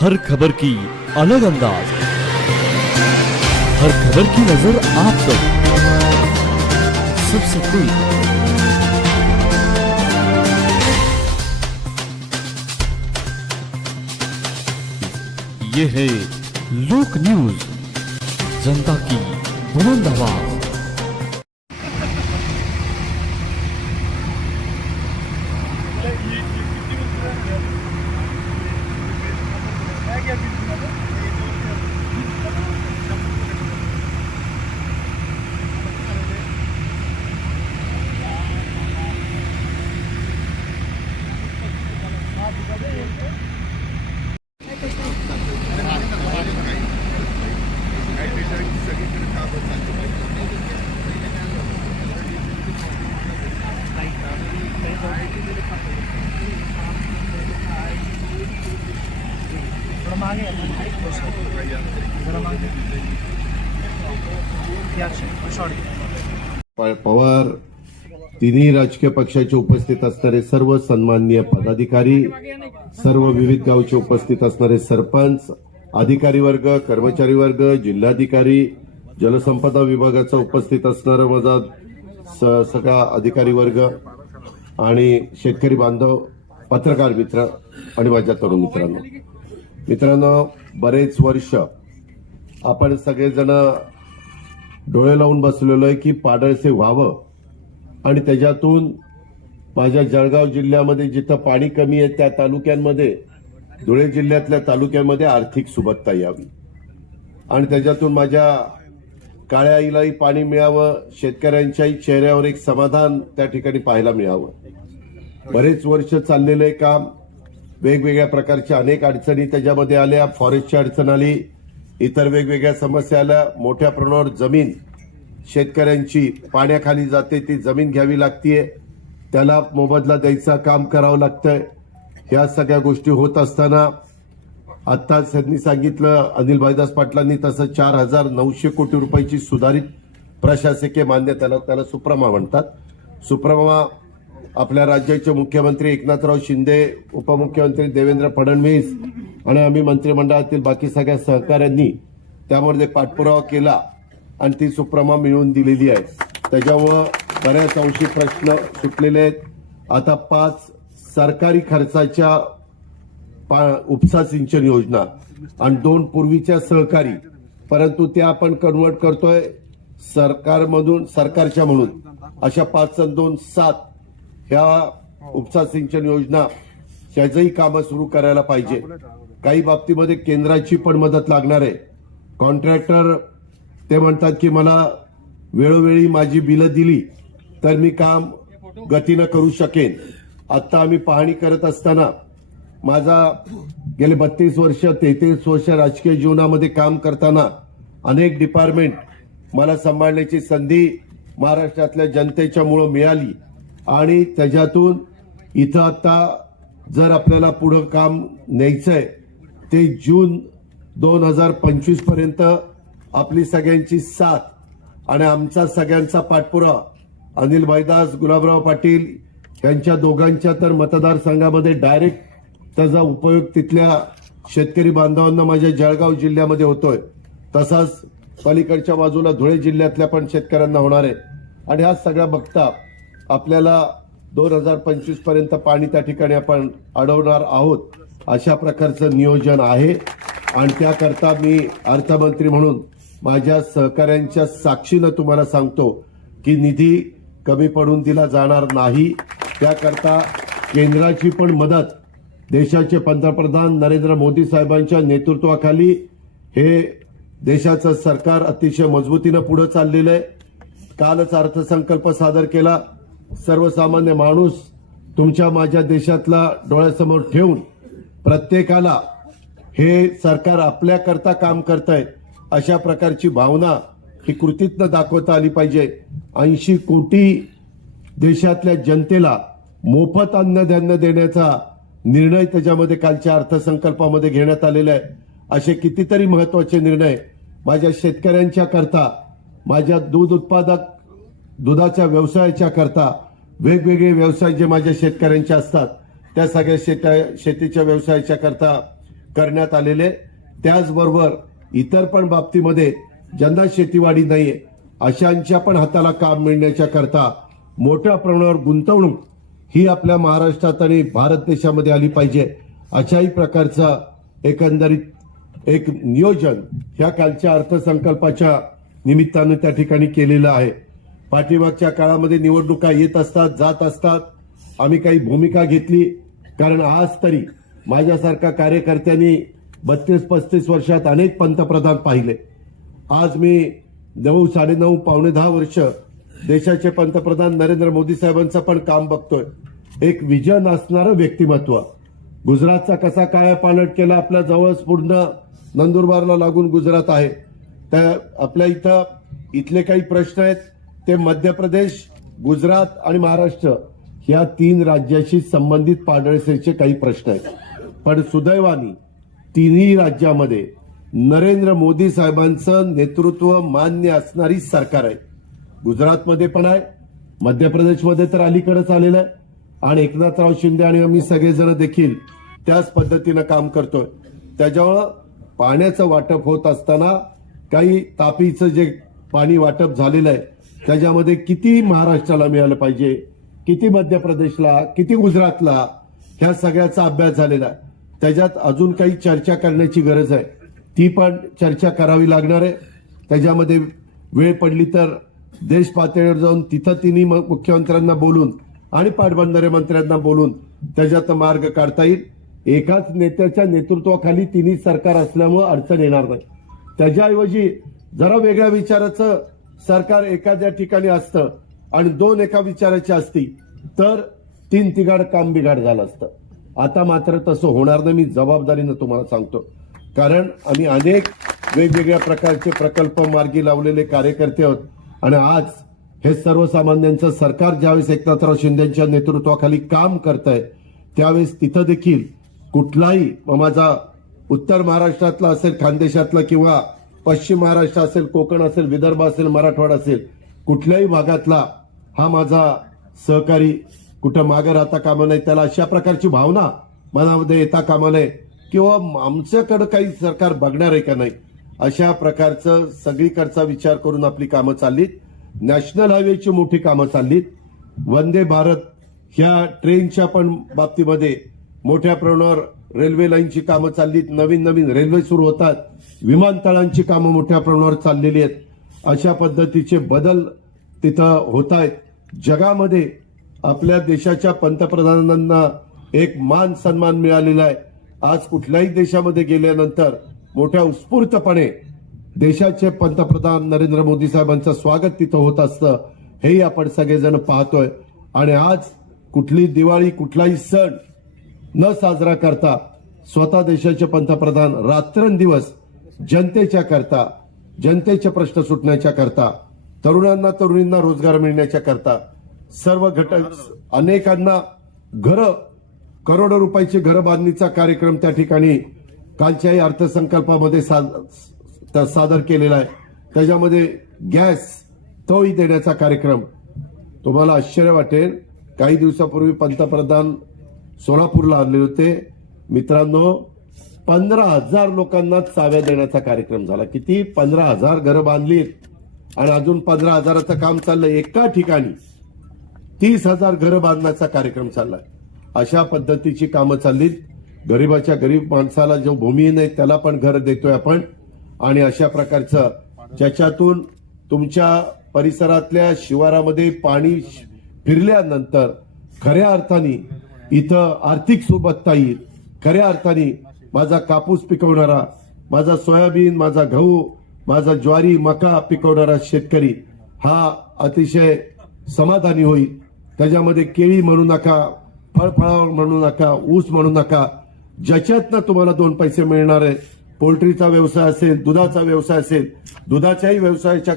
हर खबर की अलग अंदाज। हर खबर की नज़र आप तक सबसे तेज ये है लोक न्यूज़। जनता की बुलंद आवाज़। मागे जरा मागे. प- पवार तिन्ही राजकीय पक्षाचे उपस्थित असणारे सर्व सन्माननीय पदाधिकारी सर्व विविध गावचे उपस्थित असणारे सरपंच अधिकारी वर्ग कर्मचारी वर्ग जिल्हाधिकारी जलसंपदा विभागाचा उपस्थित असणारा माझा स- सगळा अधिकारी वर्ग आणि शेतकरी बांधव पत्रकार मित्र आणि माझ्या तरुण मित्रांनो. मित्रांनो बरेच वर्ष आपण सगळेजण डोळे लावून बसलेलो आहे की पाडळसे व्हावं. आणि त्याच्यातून माझ्या जळगाव जिल्ह्यामध्ये जिथं पाणी कमी आहे त्या तालुक्यांमध्ये धुळे जिल्ह्यातल्या तालुक्यांमध्ये आर्थिक सुबत्ता यावी. आणि त्याच्यातून माझ्या काळ्या आईलाही पाणी मिळावं शेतकऱ्यांच्याही चेहऱ्यावर एक समाधान त्या ठिकाणी पाहायला मिळावं. बरेच वर्ष चाललेलं आहे काम. वेगवेगळ्या प्रकारच्या अनेक अडचणी त्याच्यामध्ये आल्या. फॉरेस्टची अडचण आली. इतर वेगवेगळ्या समस्या आल्या. मोठ्या प्रमाणावर जमीन शेतकऱ्यांची पाण्याखाली जाते ती जमीन घ्यावी लागतीये. त्याला मोबदला द्यायचा काम करावं लागतंय. या सगळ्या गोष्टी होत असताना आत्ताच त्यांनी सांगितलं अनिल भाईदास पाटलांनी तसं चार हजार नऊशे कोटी रुपयाची सुधारित प्रशासकीय मान्यताला त्याला सुप्रमा म्हणतात. सुप्रमा आपल्या राज्याचे मुख्यमंत्री एकनाथराव शिंदे उपमुख्यमंत्री देवेंद्र फडणवीस आणि आम्ही मंत्रिमंडळातील बाकी सगळ्या सहकाऱ्यांनी त्यामध्ये पाठपुरावा केला आणि ती सुप्रमा मिळवून दिलेली आहे. त्याच्यामुळं बऱ्याच अंशी प्रश्न सुटलेले आहेत. आता पाच सरकारी खर्चाच्या पा- उपसा सिंचन योजना आणि दोन पूर्वीच्या सहकारी परंतु त्या आपण कन्वर्ट करतोय सरकारमधून सरकारच्या म्हणून. अशा पाच दोन सात ह्या उपसा सिंचन योजना ह्याचंही कामं सुरू करायला पाहिजे. काही बाबतीमध्ये केंद्राची पण मदत लागणार आहे. कॉन्ट्रॅक्टर ते म्हणतात की मला वेळोवेळी माझी बिलं दिली तर मी काम गतीनं करू शकेन. आता आम्ही पाहणी करत असताना माझा गेले बत्तीस वर्ष तेहतीस वर्ष राजकीय जीवनामध्ये काम करताना अनेक डिपार्टमेंट मला सांभाळण्याची संधी महाराष्ट्रातल्या जनतेच्यामुळं मिळाली. आणि त्याच्यातून इथं आता जर आपल्याला पुढं काम न्यायचंय ते जून दोन हजार पंचवीसपर्यंत आपली सगळ्यांची साथ आणि आमचा सगळ्यांचा पाठपुरा अनिल भाईदास गुलाबराव पाटील यांच्या दोघांच्या तर मतदारसंघामध्ये डायरेक्ट त्याचा उपयोग तिथल्या शेतकरी बांधवांना माझ्या जळगाव जिल्ह्यामध्ये होतोय. तसाच पलीकडच्या बाजूला धुळे जिल्ह्यातल्या पण शेतकऱ्यांना होणार आहे. आणि हा सगळा बघता आपल्याला दोन हजार पंचवीसपर्यंत पाणी त्या ठिकाणी आपण अडवणार आहोत अशा प्रकारचं नियोजन आहे. आणि त्याकरता मी अर्थमंत्री म्हणून माझ्या सहकाऱ्यांच्या साक्षीनं तुम्हाला सांगतो की निधी कमी पडून दिला जाणार नाही. त्याकरता केंद्राची पण मदत देशाचे पंतप्रधान नरेंद्र मोदी साहेबांच्या नेतृत्वाखाली हे देशाचं सरकार अतिशय मजबूतीनं पुढे चाललेलं आहे. कालच अर्थसंकल्प सादर केला. सर्वसामान्य माणूस तुमच्या माझ्या देशातला डोळ्यासमोर ठेवून प्रत्येकाला हे सरकार आपल्याकरता काम करतंय अशा प्रकारची भावना ही कृतीतनं दाखवता आली पाहिजे. ऐंशी कोटी देशातल्या जनतेला मोफत अन्नधान्य देण्याचा निर्णय त्याच्यामध्ये कालच्या अर्थसंकल्पामध्ये घेण्यात आलेला आहे. असे कितीतरी महत्त्वाचे निर्णय माझ्या शेतकऱ्यांच्या करता माझ्या दूध उत्पादक दुधाच्या व्यवसायाच्या करता वेगवेगळे व्यवसाय जे माझ्या शेतकऱ्यांचे असतात त्या सगळ्या शेत शेतीच्या व्यवसायाच्या करता करण्यात आलेले. त्याचबरोबर इतर पण बाबतीमध्ये ज्यांना शेतीवाडी नाहीये. अशांच्या पण हाताला काम मिळण्याच्या करता मोठ्या प्रमाणावर गुंतवणूक ही आपल्या महाराष्ट्रात आणि भारत देशामध्ये आली पाहिजे अशाही प्रकारचा एकंदरीत एक नियोजन ह्या कालच्या अर्थसंकल्पाच्या निमित्तानं त्या ठिकाणी केलेलं आहे. पाठीमागच्या काळामध्ये निवडणुका येत असतात जात असतात. आम्ही काही भूमिका घेतली. कारण आज तरी माझ्यासारख्या कार्यकर्त्यांनी बत्तीस पस्तीस वर्षात अनेक पंतप्रधान पाहिले. आज मी नऊ साडेनऊ पावणे दहा वर्ष देशाचे पंतप्रधान नरेंद्र मोदी साहेबांचं पण काम बघतोय. एक विजन असणारं व्यक्तिमत्व. गुजरातचा कसा काय पालट केला आपल्या जवळच पूर्ण नंदुरबारला लागून गुजरात आहे. त्या आपल्या इथं इथले काही प्रश्न आहेत. ते मध्य प्रदेश गुजरात आणि महाराष्ट्र या तीन राज्याशी संबंधित पाडळसेचे काही प्रश्न आहेत. पण सुदैवानी तिन्ही राज्यामध्ये नरेंद्र मोदी साहेबांचं नेतृत्व मान्य असणारी सरकार आहे. गुजरातमध्ये पण आहे मध्य प्रदेशमध्ये तर अलीकडेच आलेलं आहे. आणि एकनाथराव शिंदे आणि आम्ही सगळेजण देखील त्याच पद्धतीनं काम करतोय. त्याच्यामुळं पाण्याचं वाटप होत असताना काही तापीचं जे पाणी वाटप झालेलं आहे त्याच्यामध्ये किती महाराष्ट्राला मिळालं पाहिजे किती मध्य प्रदेशला किती गुजरातला ह्या सगळ्याचा अभ्यास झालेला आहे. त्याच्यात अजून काही चर्चा करण्याची गरज आहे. ती पण चर्चा करावी लागणार आहे. त्याच्यामध्ये वेळ पडली तर देश पातळीवर जाऊन तिथं तिन्ही मुख्यमंत्र्यांना बोलून आणि पाटबंधारे मंत्र्यांना बोलून त्याच्यात मार्ग काढता येईल. एकाच नेत्याच्या नेतृत्वाखाली तिन्ही सरकार असल्यामुळं अडचण येणार नाही. त्याच्याऐवजी जरा वेगळ्या विचाराचं सरकार एखाद्या ठिकाणी असतं आणि दोन एका विचाराची असती तर तीन तिघाड काम बिघाड झालं असतं. आता मात्र तसं होणार नाही मी जबाबदारीनं तुम्हाला सांगतो. कारण आम्ही अनेक वेगवेगळ्या प्रकारचे प्रकल्प मार्गी लावलेले कार्यकर्ते आहोत आणि आज हे सर्वसामान्यांचं सरकार ज्यावेळेस एकनाथराव शिंदेच्या नेतृत्वाखाली काम करत आहे त्यावेळेस तिथं देखील कुठलाही माझा उत्तर महाराष्ट्रातला असेल खानदेशातला किंवा पश्चिम महाराष्ट्र असेल कोकण असेल विदर्भ असेल मराठवाडा असेल कुठल्याही भागातला हा माझा सहकारी कुठं मागे राहता कामा नाही त्याला अशा प्रकारची भावना मनामध्ये येता कामा नये किंवा आमच्याकडं काही सरकार बघणार आहे का नाही अशा प्रकारचं सगळीकडचा विचार करून आपली कामं चाललीत. नॅशनल हायवेची मोठी कामं चाललीत. वंदे भारत ह्या ट्रेनच्या पण बाबतीमध्ये मोठ्या प्रमाणावर रेल्वे लाईनची कामं चाललीत नवीन नवीन रेल्वे सुरू होतात. विमानतळांची कामं मोठ्या प्रमाणावर चाललेली आहेत. अशा पद्धतीचे बदल तिथं होत आहेत जगामध्ये आपल्या देशाच्या पंतप्रधानांना एक मान सन्मान मिळालेला आहे. आज कुठल्याही देशामध्ये गेल्यानंतर मोठ्या उत्स्फूर्तपणे देशाचे पंतप्रधान नरेंद्र मोदी साहेबांचं स्वागत तिथं होत असतं. हेही आपण सगळेजण पाहतोय. आणि आज कुठली दिवाळी कुठलाही सण न साजरा करता स्वतः देशाचे पंतप्रधान रात्रंदिवस जनतेच्या करता जनतेचे प्रश्न सुटण्याच्या करता तरुणांना तरुणींना रोजगार मिळण्याच्या करता सर्व घटक अनेकांना घरं करोडो रुपयाची घरं बांधणीचा कार्यक्रम त्या ठिकाणी कालच्याही अर्थसंकल्पामध्ये साद- सादर केलेला आहे. त्याच्यामध्ये गॅस तोही देण्याचा कार्यक्रम. तुम्हाला आश्चर्य वाटेल काही दिवसापूर्वी पंतप्रधान सोलापूरला आले होते. मित्रांनो पंधरा हजार लोकांना चाव्या देण्याचा कार्यक्रम झाला. किती? पंधरा हजार घरं बांधलीत. आणि अजून पंधरा हजाराचं काम चाललंय एका ठिकाणी. तीस हजार घरं बांधण्याचा कार्यक्रम चाललाय अशा पद्धतीची कामं चाललीत. गरीबाच्या गरीब माणसाला जो भूमिहीन आहे त्याला पण घर देतोय आपण. आणि अशा प्रकारचं ज्याच्यातून तुमच्या परिसरातल्या शिवारामध्ये पाणी फिरल्यानंतर खऱ्या अर्थाने इथं आर्थिक सुबत्ता येईल खऱ्या अर्थाने माझा कापूस पिकवणारा माझा सोयाबीन माझा गहू माझा ज्वारी मका पिकवणारा शेतकरी हा अतिशय समाधानी होईल. त्याच्यामध्ये केळी म्हणू नका फळफळावळ म्हणू नका ऊस म्हणू नका. ज्याच्यातनं तुम्हाला दोन पैसे मिळणार आहे पोल्ट्रीचा व्यवसाय असेल दुधाचा व्यवसाय असेल दुधाच्याही व्यवसायाच्या